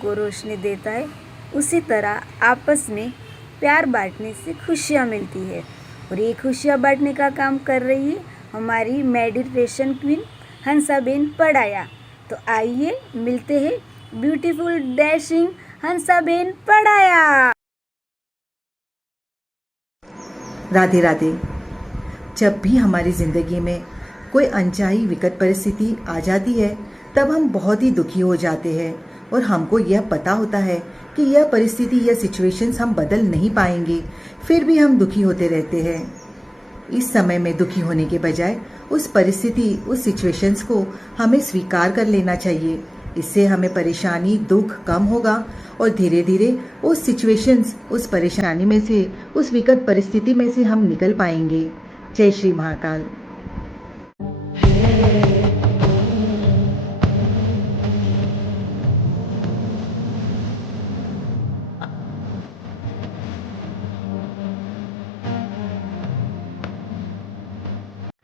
को रोशनी देता है, उसी तरह आपस में प्यार बांटने से खुशियाँ मिलती है। और ये खुशियाँ बांटने का काम कर रही है हमारी मेडिटेशन क्वीन हंसाबेन पड़ाया। तो आइए मिलते हैं ब्यूटीफुल डैशिंग हंसाबेन पड़ाया। राधे राधे। जब भी हमारी ज़िंदगी में कोई अनचाही विकट परिस्थिति आ जाती है तब हम बहुत ही दुखी हो जाते हैं और हमको यह पता होता है कि यह परिस्थिति या सिचुएशंस हम बदल नहीं पाएंगे, फिर भी हम दुखी होते रहते हैं। इस समय में दुखी होने के बजाय उस परिस्थिति, उस सिचुएशंस को हमें स्वीकार कर लेना चाहिए। इससे हमें परेशानी, दुख कम होगा और धीरे धीरे उस सिचुएशंस, उस परेशानी में से, उस विकट परिस्थिति में से हम निकल पाएंगे। जय श्री महाकाल।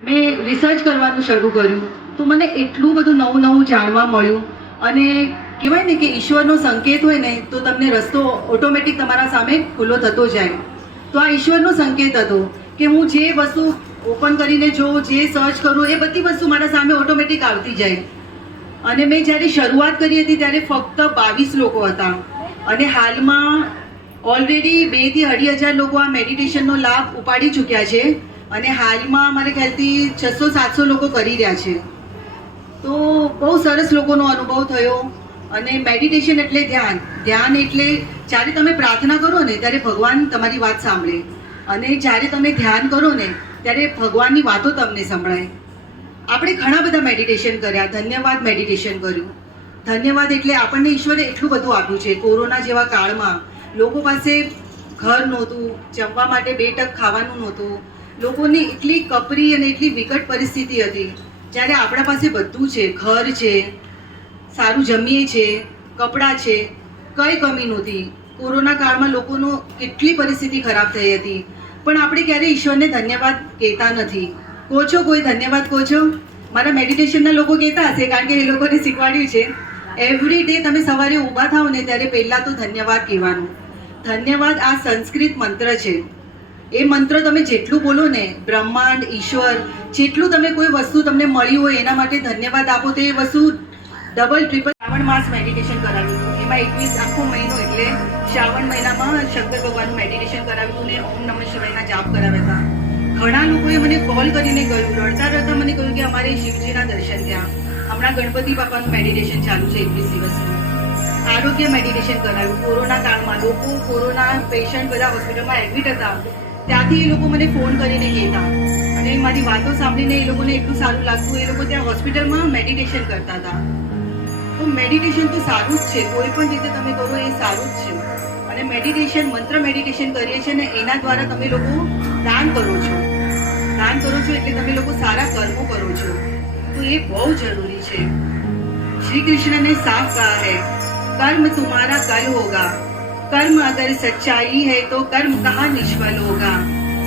મેં રિસર્ચ કરવાનું શરૂ કર્યું તો મને એટલું બધું નવું નવું જાણવા મળ્યું અને કહેવાય ને કે ઈશ્વરનો સંકેત હોય ને તો તમને રસ્તો ઓટોમેટિક તમારા સામે ખુલ્લો થતો જાય. તો આ ઈશ્વરનો સંકેત હતો કે હું જે વસ્તુ ઓપન કરીને જોઉં, જે સર્ચ કરું, એ બધી વસ્તુ મારા સામે ઓટોમેટિક આવતી જાય. અને મેં જ્યારે શરૂઆત કરી હતી ત્યારે ફક્ત 22 લોકો હતા અને હાલમાં ઓલરેડી 2 થી 2,500 લોકો આ મેડિટેશનનો લાભ ઉપાડી ચૂક્યા છે અને હાલમાં મારે ખ્યાલથી 600-700 લોકો કરી રહ્યા છે. તો બહુ સરસ લોકોનો અનુભવ થયો. અને મેડિટેશન એટલે ધ્યાન. ધ્યાન એટલે જ્યારે તમે પ્રાર્થના કરો ને ત્યારે ભગવાન તમારી વાત સાંભળે અને જ્યારે તમે ધ્યાન કરો ને ત્યારે ભગવાનની વાતો તમને સંભળાય. આપણે ઘણા બધા મેડિટેશન કર્યા. ધન્યવાદ મેડિટેશન કર્યું. ધન્યવાદ એટલે આપણને ઈશ્વરે એટલું બધું આપ્યું છે. કોરોના જેવા કાળમાં લોકો પાસે ઘર નહોતું, જમવા માટે 2 ટક ખાવાનું નહોતું, લોકોની એટલી કપરી અને એટલી વિકટ પરિસ્થિતિ હતી. જ્યારે આપણા પાસે બધું છે, ઘર છે, સારું જમીએ છે, કપડાં છે, કંઈ કમી નહોતી. કોરોના કાળમાં લોકોનો કેટલી પરિસ્થિતિ ખરાબ થઈ હતી, પણ આપણે ક્યારેય ઈશ્વરને ધન્યવાદ કહેતા નથી. કહો છો કોઈ ધન્યવાદ કહો છો? મારા મેડિટેશનના લોકો કહેતા હશે કારણ કે એ લોકોને શીખવાડ્યું છે. એવરી ડે તમે સવારે ઊભા થાઓ ને ત્યારે પહેલાં તો ધન્યવાદ કહેવાનું. ધન્યવાદ આ સંસ્કૃત મંત્ર છે. એ મંત્ર તમે જેટલું બોલો ને, બ્રહ્માંડ, ઈશ્વર, જેટલું તમે કોઈ વસ્તુ તમને મળી હોય એના માટે ધન્યવાદ આપો તો એ વસ્તુ ડબલ ટ્રિપલ. શ્રાવણ માસ મેડિટેશન કરાવ્યું હતું. એમાં 21 આખો મહિનો એટલે શ્રાવણ મહિનામાં શંકર ભગવાનનું મેડિટેશન કરાવ્યું હતું ને ઓમ નમઃ શિવાયના જાપ કરાવ્યા હતા. ઘણા લોકોએ મને કોલ કરીને કહ્યું, રડતા રડતા મને કહ્યું કે અમારે શિવજીના દર્શન થયા. હમણાં ગણપતિ બાપાનું મેડિટેશન ચાલુ છે 21 દિવસનું. આરોગ્ય મેડિટેશન કરાવ્યું. કોરોના કાળમાં લોકો, કોરોના પેશન્ટ બધા હોસ્પિટલમાં એડમિટ હતા, ત્યાંથી એ લોકો મને ફોન કરીને કહેતા અને મારી વાતો સાંભળીને એ લોકોને એટલું સારું લાગતું. એ લોકો ત્યાં હોસ્પિટલમાં મેડિટેશન કરતા હતા. તો મેડિટેશન તો સારું જ છે, કોઈ પણ રીતે તમે કરો એ સારું જ છે. અને મેડિટેશન, મંત્ર મેડિટેશન કરીએ છીએ ને એના દ્વારા તમે લોકો દાન કરો છો. દાન કરો છો એટલે તમે લોકો સારા કર્મો કરો છો. તો એ બહુ જરૂરી છે. શ્રી કૃષ્ણ ને સાફ કહા હૈ, कर्म तुम्हारा कल होगा. कर्म अगर सच्चाई है तो कर्म कहाँ निष्फल होगा.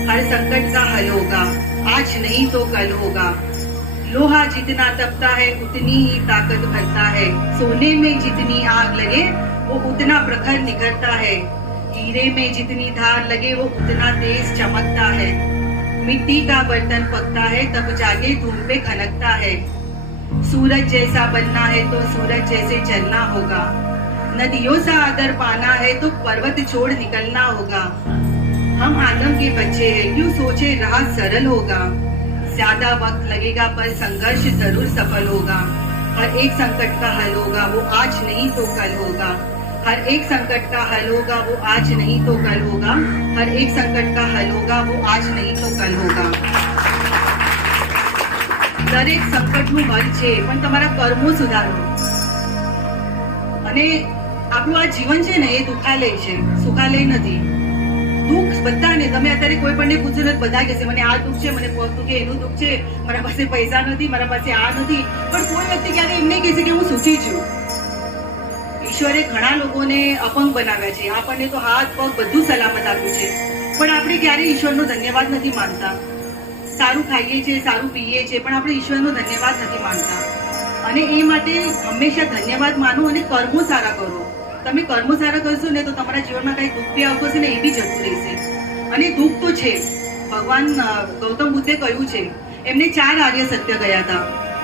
हर संकट का हल होगा, आज नहीं तो कल होगा. लोहा जितना तपता है उतनी ही ताकत भरता है. सोने में जितनी आग लगे वो उतना प्रखर निखरता है. हीरे में जितनी धार लगे वो उतना तेज चमकता है. मिट्टी का बर्तन पकता है तब जाके धूप पे खनकता है. सूरज जैसा बनना है तो सूरज जैसे चलना होगा. नदियों सा आदर पाना है तो पर्वत छोड़ निकलना होगा. हम आदम के बच्चे हैं, क्यों सोचे राह सरल होगा. ज्यादा वक्त लगेगा पर संघर्ष जरूर सफल होगा. हर एक संकट का हल होगा वो आज नहीं तो कल होगा. हर एक संकट का हल होगा वो आज नहीं तो कल होगा. हर एक संकट का हल होगा वो आज नहीं तो कल होगा. દરેક સંકટનું હલ છે, પણ તમારા કર્મો સુધારો. અને આપણું આ જીવન છે ને એ દુઃખાલય છે, સુખાલય નથી. દુઃખ બધાને, તમે અત્યારે કોઈ પણ પૂછો ને બધા કહેશે મને આ દુઃખ છે, મને પગ દુખે એનું દુઃખ છે, મારા પાસે પૈસા નથી, મારા પાસે આ નથી. પણ કોઈ વ્યક્તિ ક્યારે એમ નહીં કહેશે કે હું સુખી છું. ઈશ્વરે ઘણા લોકોને અપંગ બનાવ્યા છે, આપણને તો હાથ પગ બધું સલામત આપ્યું છે, પણ આપણે ક્યારેય ઈશ્વરનો ધન્યવાદ નથી માનતા. સારું ખાઈએ છીએ, સારું પીએ છીએ, પણ આપણે ઈશ્વરનો ધન્યવાદ નથી માનતા. અને એ માટે હંમેશા ધન્યવાદ માનો અને કર્મો સારા કરો. તમે કર્મો સારા કરશો ને તો તમારા જીવનમાં કંઈ દુઃખ બી આવતું હશે ને એ બી જતું રહેશે. અને દુઃખ તો છે, ભગવાન ગૌતમ બુદ્ધે કહ્યું છે, એમને 4 આર્ય સત્ય ગયા હતા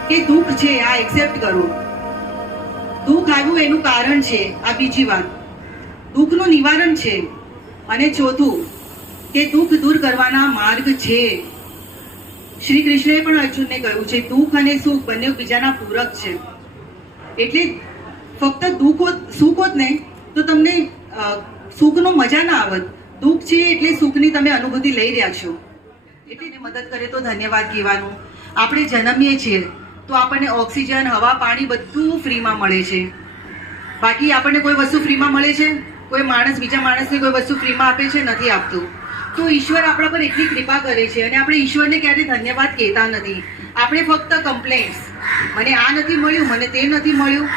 કે દુઃખ છે આ એક્સેપ્ટ કરો. દુઃખ આવ્યું એનું કારણ છે આ બીજી વાત, દુઃખનું નિવારણ છે. અને ચોથું કે દુઃખ દૂર કરવાના માર્ગ છે. શ્રી કૃષ્ણએ પણ અર્જુનને કહ્યું છે દુઃખ અને સુખ બંને બીજાના પૂરક છે. એટલે ફક્ત સુખ હોત ને તો તમને સુખનો મજા ના આવત. દુઃખ છે એટલે સુખની તમે અનુભૂતિ લઈ રહ્યા છો. એટલે મદદ કરે તો ધન્યવાદ કહેવાનું. આપણે જન્મીએ છીએ તો આપણને ઓક્સિજન, હવા, પાણી બધું ફ્રીમાં મળે છે. બાકી આપણને કોઈ વસ્તુ ફ્રીમાં મળે છે? કોઈ માણસ બીજા માણસને કોઈ વસ્તુ ફ્રીમાં આપે છે? નથી આપતું. તો ઈશ્વર આપણા પર એટલી કૃપા કરે છે અને આપણે ઈશ્વરને ક્યારેય ધન્યવાદ કહેતા નથી. આપણે ફક્ત કમ્પ્લેન્ટ્સ, મને આ નથી મળ્યું, મને તે નથી મળ્યું.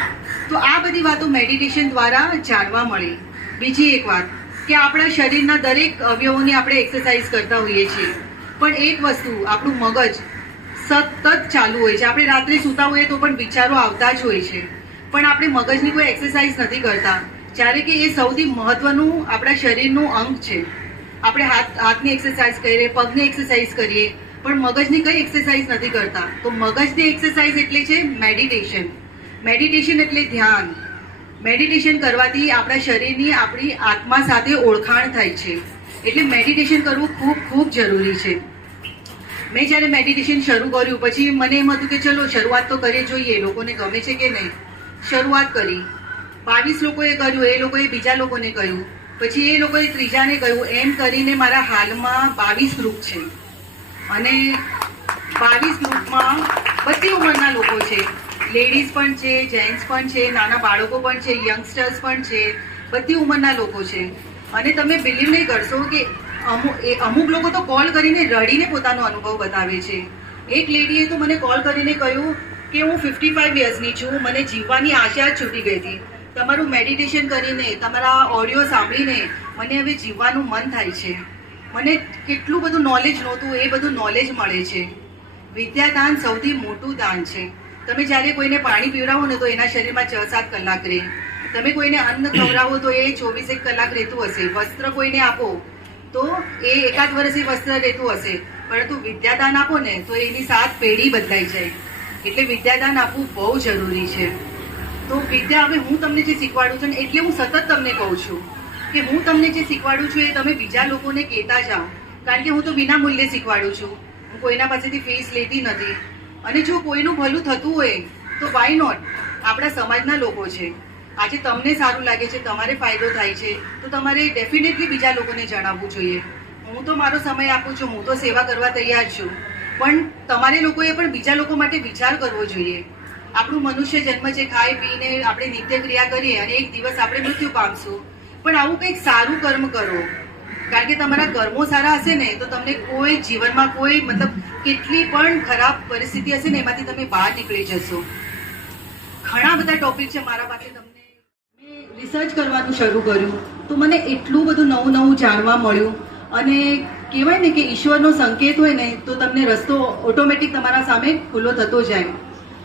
તો આ બધી વાતો મેડિટેશન દ્વારા જાણવા મળે. બીજી એક વાત કે આપણા શરીરના દરેક અવયવોની આપણે એક્સરસાઇઝ કરતા હોઈએ છીએ, પણ એક વસ્તુ આપણું મગજ સતત ચાલુ હોય છે. આપણે રાત્રે સૂતા હોઈએ તો પણ વિચારો આવતા જ હોય છે, પણ આપણે મગજની કોઈ એક્સરસાઇઝ નથી કરતા. જ્યારે કે એ સૌથી મહત્વનું આપણા શરીરનું અંગ છે. આપણે હાથની એક્સરસાઇઝ કરીએ, પગની એક્સરસાઇઝ કરીએ, પણ મગજની કઈ એક્સરસાઇઝ નથી કરતા. તો મગજની એક્સરસાઇઝ એટલે છે મેડિટેશન. મેડિટેશન એટલે ધ્યાન. મેડિટેશન કરવાથી આપણા શરીરની આપણી આત્મા સાથે ઓળખાણ થાય છે. એટલે મેડિટેશન કરવું ખૂબ ખૂબ જરૂરી છે. મેં જ્યારે મેડિટેશન શરૂ કર્યું પછી મને એમ હતું કે ચલો શરૂઆત તો કરી જોઈએ, લોકોને ગમે છે કે નહીં. શરૂઆત કરી, 22 લોકોએ કર્યું, એ લોકોએ બીજા લોકોને કહ્યું, પછી એ લોકોએ ત્રીજાને કહ્યું. એમ કરીને મારા હાલમાં 22 ગ્રુપ છે અને 22 ગ્રુપમાં બધી ઉંમરના લોકો છે. લેડીઝ પણ છે, જેન્ટ્સ પણ છે, નાના બાળકો પણ છે, યંગસ્ટર્સ પણ છે, બધી ઉંમરના લોકો છે. અને તમે બિલીવ નહીં કરશો કે અમુક લોકો તો કોલ કરીને રડીને પોતાનો અનુભવ બતાવે છે. એક લેડીએ તો મને કોલ કરીને કહ્યું કે હું 55 યર્સની છું, મને જીવવાની આશા જ છૂટી ગઈ હતી. તમારું મેડિટેશન કરીને, તમારા ઓડિયો સાંભળીને મને હવે જીવવાનું મન થાય છે. મને કેટલું બધું નોલેજ નહોતું, એ બધું નોલેજ મળે છે. વિદ્યાદાન સૌથી મોટું દાન છે. તમે જ્યારે કોઈને પાણી પીવડાવો ને તો એના શરીરમાં 6-7 કલાક રહે. તમે કોઈને અન્ન ખવડાવો તો એ 24 કલાક રહેતું હશે. વસ્ત્ર કોઈને આપો તો એ 1 વર્ષે વસ્ત્ર રહેતું હશે. પરંતુ વિદ્યાદાન આપો ને તો એની 7 પેઢી બદલાઈ જાય. એટલે વિદ્યાદાન આપવું બહુ જરૂરી છે. તો વિદ્યા હવે હું તમને જે શીખવાડું છું ને એટલે હું સતત તમને કહું છું કે હું તમને જે શીખવાડું છું એ તમે બીજા લોકોને કહેતા જાઓ. કારણ કે હું તો વિના મૂલ્યે શીખવાડું છું. હું કોઈના પાસેથી ફીસ લેતી નથી. અને જો કોઈનું ભલું થતું હોય તો વાય નોટ. આપણા સમાજના લોકો છે, આજે તમને સારું લાગે છે, તમારે ફાયદો થાય છે તો તમારે ડેફિનેટલી બીજા લોકોને જણાવવું જોઈએ. હું તો મારો સમય આપું છું, હું તો સેવા કરવા તૈયાર છું, પણ તમારે લોકોએ પણ બીજા લોકો માટે વિચાર કરવો જોઈએ. આપણું મનુષ્ય જન્મ છે, ખાઈ પીને આપણે નિત્ય ક્રિયા કરીએ અને એક દિવસ આપણે મૃત્યુ પામશું. પણ આવું કંઈક સારું કર્મ કરો, કારણ કે તમારા કર્મો સારા હશે ને તો તમને કોઈ જીવનમાં કોઈ કેટલી પણ ખરાબ પરિસ્થિતિ હશે ને એમાંથી તમે બહાર નીકળી જશો. ઘણા બધા ટોપિક છે મારા પાસે. મેં રિસર્ચ કરવાનું શરૂ કર્યું તો મને એટલું બધું નવું નવું જાણવા મળ્યું. અને કહેવાય ને કે ઈશ્વરનો સંકેત હોય ને તો તમને રસ્તો ઓટોમેટિક તમારા સામે ખુલ્લો થતો જાય.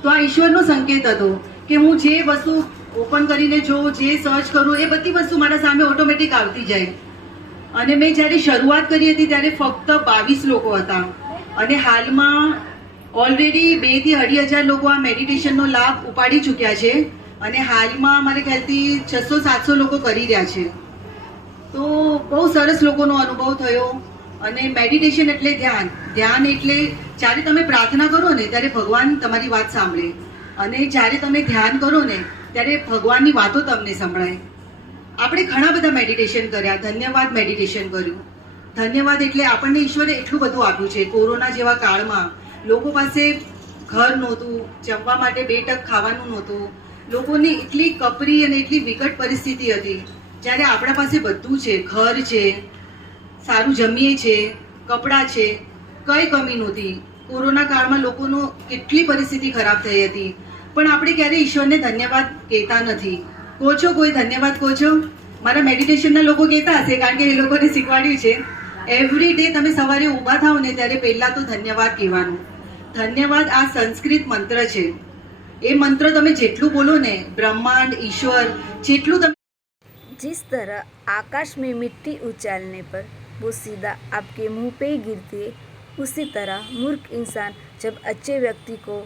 તો આ ઈશ્વરનો સંકેત હતો કે હું જે વસ્તુ ઓપન કરીને જોઉં, જે સર્ચ કરું, એ બધી વસ્તુ મારા સામે ઓટોમેટિક આવતી જાય. અને મેં જ્યારે શરૂઆત કરી હતી ત્યારે ફક્ત 22 લોકો હતા અને હાલમાં ઓલરેડી 2 થી 2.5 લોકો આ મેડિટેશનનો લાભ ઉપાડી ચૂક્યા છે અને હાલમાં મારે ખ્યાલથી 600-700 લોકો કરી રહ્યા છે. તો બહુ સરસ લોકોનો અનુભવ થયો. અને મેડિટેશન એટલે ધ્યાન. ધ્યાન એટલે જ્યારે તમે પ્રાર્થના કરો ને ત્યારે ભગવાન તમારી વાત સાંભળે, અને જ્યારે તમે ધ્યાન કરો ને ત્યારે ભગવાનની વાતો તમને સંભળાય. આપણે ઘણા બધા મેડિટેશન કર્યા. ધન્યવાદ મેડિટેશન કર્યું. ધન્યવાદ એટલે આપણને ઈશ્વરે એટલું બધું આપ્યું છે. કોરોના જેવા કાળમાં લોકો પાસે ઘર નહોતું, જમવા માટે 2 ટક ખાવાનું નહોતું, લોકોની એટલી કપરી અને એટલી વિકટ પરિસ્થિતિ હતી. જ્યારે આપણા પાસે બધું છે, ઘર છે, સારું જમીએ છે, કપડાં છે, કઈ કમી નહોતી. કોરોના કાળમાં લોકોનો કેટલી પરિસ્થિતિ ખરાબ થઈ હતી, પણ આપણે ક્યારેય ઈશ્વરને ધન્યવાદ કહેતા નથી. કહો છો કોઈ ધન્યવાદ કહો છો? મારા મેડિટેશનના લોકો કહેતા હશે, કારણ કે એ લોકોને શીખવાડ્યું છે. એવરી ડે તમે સવારે ઊભા થાવ ને ત્યારે પહેલા તો ધન્યવાદ કહેવાનું. ધન્યવાદ આ સંસ્કૃત મંત્ર છે. એ મંત્ર તમે જેટલું બોલો ને, બ્રહ્માંડ, ઈશ્વર જેટલું તમે जिस तरह आकाश में मिट्टी उछालने पर वो सीधा आपके मुंह पे ही गिरती है, उसी तरह मूर्ख इंसान जब अच्छे व्यक्ति को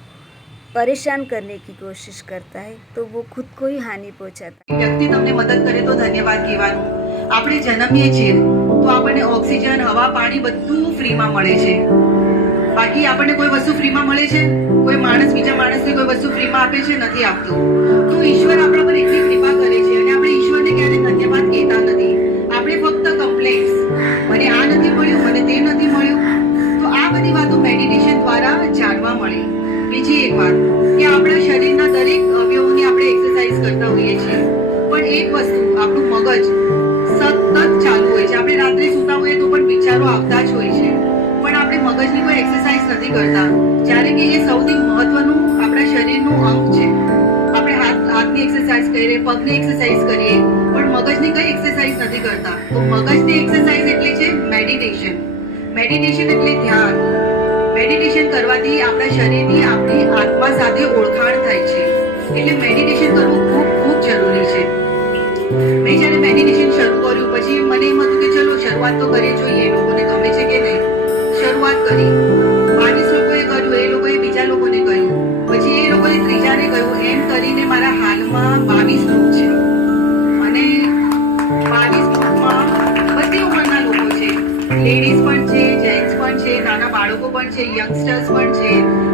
परेशान करने की कोशिश करता है तो वो खुद को ही हानि पहुंचाता है। વ્યક્તિ તમને મદદ કરે તો ધન્યવાદ કહેવાનું। આપણે જન્મીએ છીએ તો આપણને ઓક્સિજન, હવા, પાણી બધું ફ્રીમાં મળે છે। બાકી આપણને કોઈ વસ્તુ ફ્રીમાં મળે છે? કોઈ માણસ બીજા માણસને કોઈ વસ્તુ ફ્રીમાં આપે છે? નથી આપતો। તો ઈશ્વર આપણા પર એટલી કૃપા કરે છે અને આપણે ઈશ્વરને ક્યારે ધન્યવાદ કહેતા નથી। આપણે ફક્ત કમ્પ્લેન્ટ્સ, મને આ નથી મળ્યું, મને તે નથી મળ્યું। તો આ બધી વાતો મેડિટેશન દ્વારા જાણવા મળે। બીજી એક વાત કે આપણા શરીરના દરેક અવયવોની આપણે એક્સરસાઇઝ કરતા હોઈએ છીએ, પણ એક વસ્તુ આપણું મગજ સતત ચાલુ હોય છે। આપણે રાત્રે સૂતા હોઈએ તો પણ વિચારો આવતા જ હોય છે, પણ આપણે મગજની કોઈ એક્સરસાઇઝ નથી કરતા, જ્યારે કે એ સૌથી મહત્વનું આપણા શરીરનું અંગ છે। આપણે હાથની એક્સરસાઇઝ કરીએ, પગની એક્સરસાઇઝ કરીએ, પણ મગજની કઈ એક્સરસાઇઝ નથી કરતા। તો મગજની એક્સરસાઇઝ એટલે છે મેડિટેશન। મેડિટેશન એટલે ધ્યાન। મેડિટેશન કરવાથી આપણા શરીરની આપણી આત્મા સાથે ઓળખાણ થાય છે, એટલે મેડિટેશન કરવું ખૂબ ખૂબ જરૂરી છે। મેં જ્યારે મેડિટેશન શરૂ કર્યું પછી મને એમ હતું કે ચલો શરૂઆત તો કરી જોઈએ, લોકોને ગમે છે કે નહીં। શરૂઆત કરી, 22 લોકોએ કર્યું, એ લોકોએ બીજા લોકોને કહ્યું, પછી એ લોકોએ ત્રીજાને કહ્યું, એમ કરીને મારા હાલમાં 22 ગ્રુપ છે અને 22 ગ્રુપમાં બધી ઉંમરના લોકો છે। લેડીઝ પણ છે, જેન્ટ્સ પણ છે, નાના બાળકો પણ છે, યંગસ્ટર્સ પણ છે,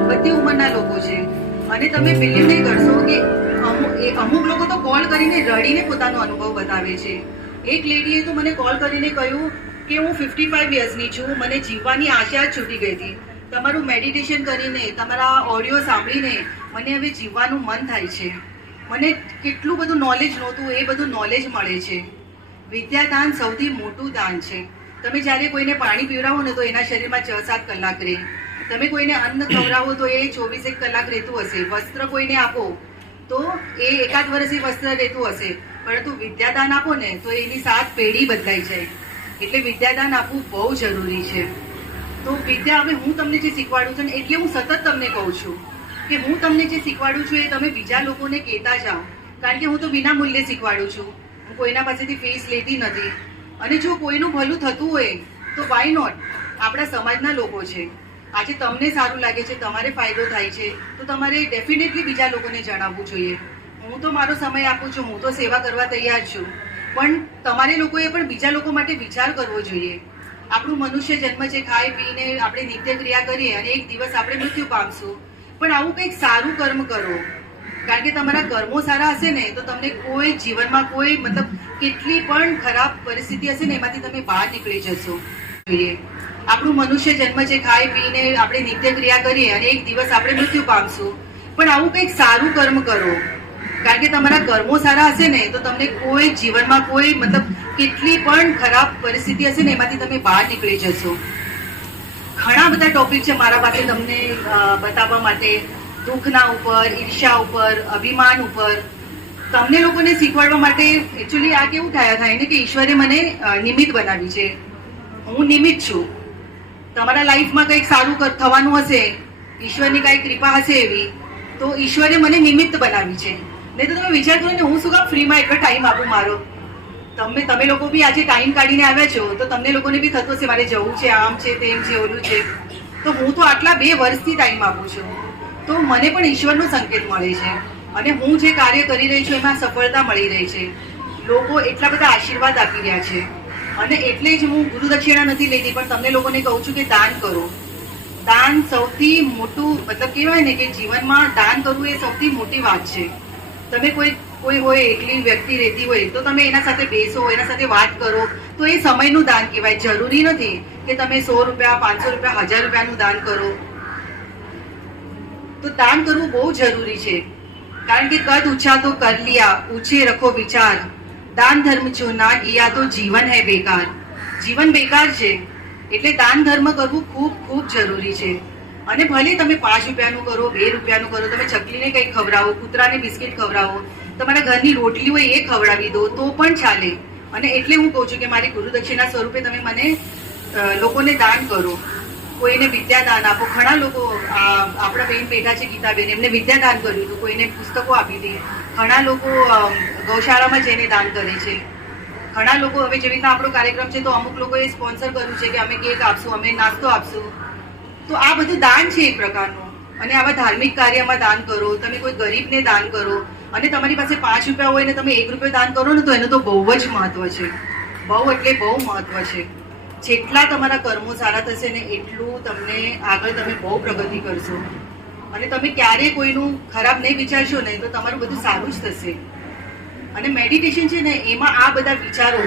બધી ઉંમરના લોકો છે। અને તમે બિલીવ નહીં કરશો કે અમુક લોકો તો કોલ કરીને રડીને પોતાનો અનુભવ બતાવે છે। એક લેડીએ તો મને કોલ કરીને કહ્યું કે હું 55 યર્સની છું, મને જીવવાની આશા જ છૂટી ગઈ હતી। તમારું મેડિટેશન કરીને, તમારા ઓડિયો સાંભળીને મને હવે જીવવાનું મન થાય છે। મને કેટલું બધું નોલેજ નહોતું, એ બધું નોલેજ મળે છે। વિદ્યાદાન સૌથી મોટું દાન છે। તમે જ્યારે કોઈને પાણી પીવડાવો ને તો એના શરીરમાં 6-7 કલાક રહે। તમે કોઈને અન્ન ખવડાવો તો એ 24 કલાક રહેતું હશે। વસ્ત્ર કોઈને આપો તો એ એકાદ વર્ષ એ વસ્ત્ર રહેતું હશે, પરંતુ વિદ્યાદાન આપો ને તો એની 7 પેઢી બદલાઈ જાય। એટલે વિદ્યાદાન આપવું બહુ જરૂરી છે। તો વિદ્યા હવે હું તમને જે શીખવાડું છું ને, એટલે હું સતત તમને કહું છું કે હું તમને જે શીખવાડું છું એ તમે બીજા લોકોને કહેતા જાઓ, કારણ કે હું તો વિના મૂલ્યે શીખવાડું છું। હું કોઈના પાસેથી ફીસ લેતી નથી। અને જો કોઈનું ભલું થતું હોય તો વાય નોટ? આપણા સમાજના લોકો છે, આજે તમને સારું લાગે છે, તમારે ફાયદો થાય છે, તો તમારે ડેફિનેટલી બીજા લોકોને જણાવવું જોઈએ। હું તો મારો સમય આપું છું, હું તો સેવા કરવા તૈયાર છું, પણ તમારે લોકોએ પણ બીજા લોકો માટે વિચાર કરવો જોઈએ। આપણું મનુષ્ય જન્મ છે, ખાઈ પીને આપણે નિત્ય ક્રિયા કરીએ અને એક દિવસ આપણે મૃત્યુ પામશું, પણ આવું કંઈક સારું કર્મ કરો, કારણ કે તમારા કર્મો સારા હશે ને તો તમને કોઈ જીવનમાં કોઈ મતલબ કેટલી પણ ખરાબ પરિસ્થિતિ હશે ને એમાંથી તમે બહાર નીકળી જશો। જોઈએ આપણું મનુષ્ય જન્મ છે, ખાઈ પીને આપણે નિત્ય ક્રિયા કરીએ અને એક દિવસ આપણે મૃત્યુ પામશું, પણ આવું કંઈક સારું કર્મ કરો, કારણ કે તમારા કર્મો સારા હશે ને તો તમને કોઈ જીવનમાં કોઈ મતલબ કેટલી પણ ખરાબ પરિસ્થિતિ હશે ને એમાંથી તમે બહાર નીકળી જશો। ઘણા બધા ટોપિક છે મારા પાસે તમને બતાવવા માટે, દુઃખના ઉપર, ઈર્ષા ઉપર, અભિમાન ઉપર, તમને લોકોને શીખવાડવા માટે। એકચ્યુઅલી આ કેવું થાય ને કે ઈશ્વરે મને નિમિત્ત બનાવી છે। હું નિમિત્ત છું। તમારા લાઈફમાં કંઈક સારું થવાનું હશે, ઈશ્વરની કાંઈ કૃપા હશે એવી, તો ઈશ્વરે મને નિમિત્ત બનાવી છે। નહીં તો તમે વિચાર કરો ને હું શું કામ ફ્રીમાં એટલો ટાઈમ આપું મારો? તમે લોકો બી આજે ટાઈમ કાઢીને આવ્યા છો તો તમને લોકોને બી થતું હશે મારે જવું છે, આમ છે, તેમ છે, ઓલું છે। તો હું તો આટલા 2 વર્ષથી ટાઈમ આપું છું, તો મને પણ ઈશ્વરનો સંકેત મળે છે અને હું જે કાર્ય કરી રહી છું એમાં સફળતા મળી રહી છે। લોકો એટલા બધા આશીર્વાદ આપી રહ્યા છે અને એટલે જ હું ગુરુ દક્ષિણા નથી લેતી, પણ તમને લોકોને કહું છું કે દાન કરો। દાન સૌથી મોટું મતલબ કહેવાય ને કે જીવનમાં દાન કરવું એ સૌથી મોટી વાત છે। તમે કોઈ હોય, એકલી વ્યક્તિ રહેતી હોય તો તમે એના સાથે બેસો, એના સાથે વાત કરો, તો એ સમયનું દાન કહેવાય। જરૂરી નથી કે તમે 100 રૂપિયા, 500 રૂપિયા, 1000 રૂપિયાનું દાન કરો। તો દાન કરવું બહુ જરૂરી છે, કારણ કે કદ ઊંચા તો કર લિયા, ઊંચે રખો વિચાર, દાન ધર્મ જો ના કિયા તો જીવન હૈ બેકાર। જીવન બેકાર છે, એટલે દાન ધર્મ કરવું ખૂબ ખૂબ જરૂરી છે। અને ભલે તમે 5 રૂપિયાનું કરો, 2 રૂપિયાનું કરો, તમે ચકલીને કંઈક ખવડાવો, કૂતરાને બિસ્કિટ ખવડાવો, તમારા ઘરની રોટલી હોય એ ખવડાવી દો તો પણ ચાલે। અને એટલે હું કહું છું કે મારી ગુરુ દક્ષિણા સ્વરૂપે તમે મને લોકોને દાન કરો। કોઈને વિદ્યાદાન આપો। ઘણા લોકો આપણા બેન બેઠા છે ગીતાબેન, એમને વિદ્યાદાન કર્યું હતું, કોઈને પુસ્તકો આપી હતી, ઘણા લોકો ગૌશાળામાં જઈને દાન કરે છે। ઘણા લોકો હવે જેવી રીતના આપણો કાર્યક્રમ છે તો અમુક લોકોએ સ્પોન્સર કર્યું છે કે અમે કેક આપશું, અમે નાસ્તો આપશું. તો આ બધું દાન છે એક પ્રકારનું. અને આવા ધાર્મિક કાર્યમાં દાન કરો, તમે કોઈ ગરીબને દાન કરો, અને તમારી પાસે 5 રૂપિયા હોય ને તમે 1 રૂપિયો દાન કરો ને તો એનું તો બહુ જ મહત્વ છે. બહુ એટલે બહુ મહત્વ છે. જેટલા તમારા કર્મો સારા થશે ને એટલું તમને આગળ તમે બહુ પ્રગતિ કરશો. અને તમે ક્યારેય કોઈનું ખરાબ નહીં વિચારશો ને તો તમારું બધું સારું જ થશે. અને મેડિટેશન છે ને એમાં આ બધા વિચારો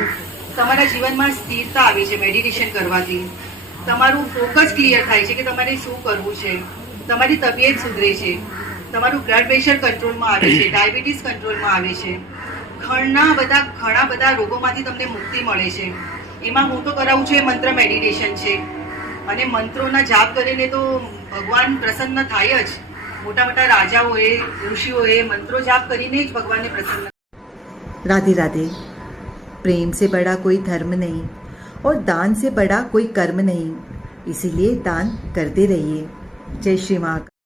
તમારા જીવનમાં સ્થિરતા આવે છે. મેડિટેશન કરવાથી તમારું ફોકસ ક્લિયર થાય છે કે તમારે શું કરવું છે, તમારી તબિયત સુધરે છે, તમારું બ્લડ પ્રેશર કંટ્રોલમાં આવે છે, ડાયાબિટીસ કંટ્રોલમાં આવે છે, ઘણા બધા રોગોમાંથી તમને મુક્તિ મળે છે. એમાં હું તો કરાવું છું એ મંત્ર મેડિટેશન છે. અને મંત્રોના જાપ કરીને તો ભગવાન પ્રસન્ન થાય જ. મોટા મોટા રાજાઓએ, ઋષિઓએ મંત્રો જાપ કરીને જ ભગવાનને પ્રસન્ન. राधे राधे। प्रेम से बड़ा कोई धर्म नहीं और दान से बड़ा कोई कर्म नहीं, इसीलिए दान करते रहिए। जय श्री महाकाल।